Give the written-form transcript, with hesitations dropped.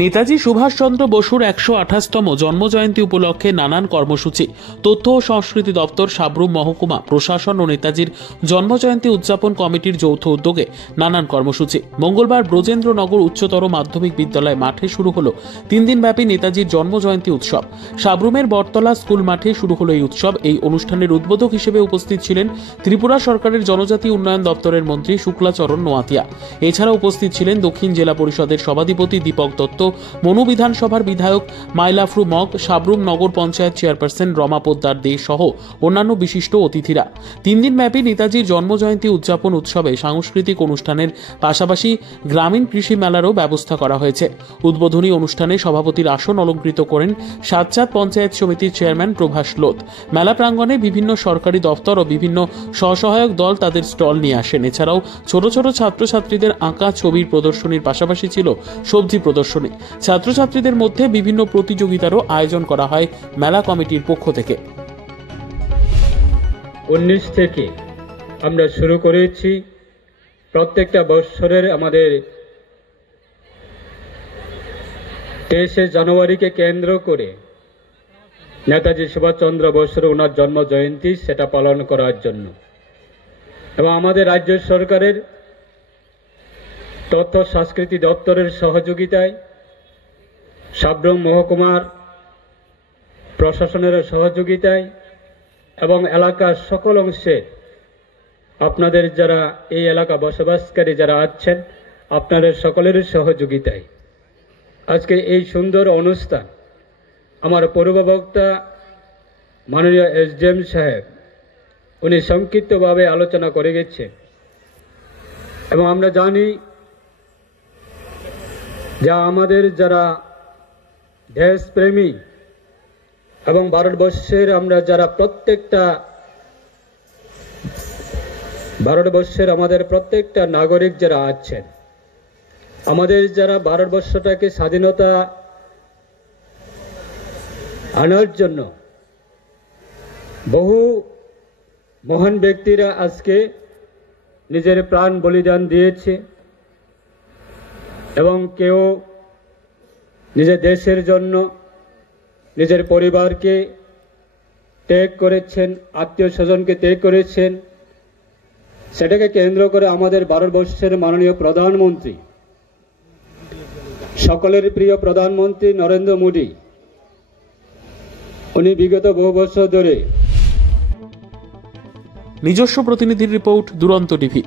নেতাজি সুভাষচন্দ্র বসুর ১২৮তম জন্মজয়ন্তী উপলক্ষে নানান কর্মসূচি। তথ্য ও সংস্কৃতি দপ্তর, সাব্রুম মহকুমা প্রশাসন ও নেতাজির জন্মজয়ন্তী উদযাপন কমিটির যৌথ উদ্যোগে নানান কর্মসূচি। মঙ্গলবার ব্রজেন্দ্রনগর উচ্চতর মাধ্যমিক বিদ্যালয় মাঠে শুরু হলো 3 দিনব্যাপী নেতাজির জন্মজয়ন্তী উৎসব। সাব্রুমের বটতলা স্কুল মাঠে শুরু হলো এই উৎসব। এই অনুষ্ঠানের উদ্বোধক হিসেবে উপস্থিত ছিলেন ত্রিপুরা সরকারের জনজাতি উন্নয়ন দপ্তরের মন্ত্রী শুক্লাচরণ নোয়াতিয়া। এছাড়া উপস্থিত ছিলেন দক্ষিণ জেলা পরিষদের সভাধিপতি দীপক দত্ত, মনু বিধানসভার বিধায়ক মাইলাফ্রু মগ, সাব্রুম নগর পঞ্চায়েত চেয়ারপারসন রমা পোদ্দার দে সহ অন্যান্য বিশিষ্ট অতিথিরা। 3 দিনব্যাপী নেতাজির জন্মজয়ন্তী উদযাপন উৎসবে সাংস্কৃতিক অনুষ্ঠানের পাশাপাশি গ্রামীণ কৃষি মেলারও ব্যবস্থা করা হয়েছে। উদ্বোধনী অনুষ্ঠানে সভাপতির আসন অলঙ্কৃত করেন সাতচাঁদ পঞ্চায়েত সমিতির চেয়ারম্যান প্রভাস লোধ। মেলা প্রাঙ্গণে বিভিন্ন সরকারি দপ্তর ও বিভিন্ন স্বসহায়ক দল তাদের স্টল নিয়ে আসেন। এছাড়াও ছোট ছোট ছাত্রছাত্রীদের আঁকা ছবির প্রদর্শনীর পাশাপাশি ছিল সবজি প্রদর্শনী। ছাত্রছাত্রীদের মধ্যে বিভিন্ন প্রতিযোগিতারও আয়োজন করা হয় মেলা কমিটির পক্ষ থেকে। 19 থেকে আমরা শুরু করেছি প্রত্যেকটা বছরের আমাদের 23শে জানুয়ারিকে কেন্দ্র করে নেতাজি সুভাষচন্দ্র বসুর ওনার জন্ম জয়ন্তী সেটা পালন করার জন্য, এবং আমাদের রাজ্য সরকারের তথ্য সংস্কৃতি দপ্তরের সহযোগিতায়, সাব্রুম মহকুমার প্রশাসনের সহযোগিতায় এবং এলাকার সকল অংশে আপনাদের যারা এই এলাকা বসবাসকারী যারা আছেন আপনাদের সকলের সহযোগিতায় আজকে এই সুন্দর অনুষ্ঠান আমার পূর্ববক্তা মাননীয় এসডিএম সাহেব উনি সংক্ষিপ্তভাবে আলোচনা করে গেছেন। এবং আমরা জানি যা আমাদের যারা দেশপ্রেমী এবং ভারতবর্ষের আমরা যারা ভারতবর্ষের আমাদের প্রত্যেকটা নাগরিক যারা আছেন, আমাদের যারা ভারতবর্ষটাকে স্বাধীনতা আনার জন্য বহু মহান ব্যক্তিরা আজকে নিজের প্রাণ বলিদান দিয়েছে, এবং কেউ নিজের দেশের জন্য নিজের পরিবারকে ত্যাগ করেছেন, আত্মীয় স্বজনকে ত্যাগ করেছেন। সেটাকে কেন্দ্র করে আমাদের ভারতবর্ষের মাননীয় প্রধানমন্ত্রী, সকলের প্রিয় প্রধানমন্ত্রী নরেন্দ্র মোদী, উনি বিগত বহু বছর ধরে। নিজস্ব প্রতিনিধির রিপোর্ট, দুরন্ত টিভি।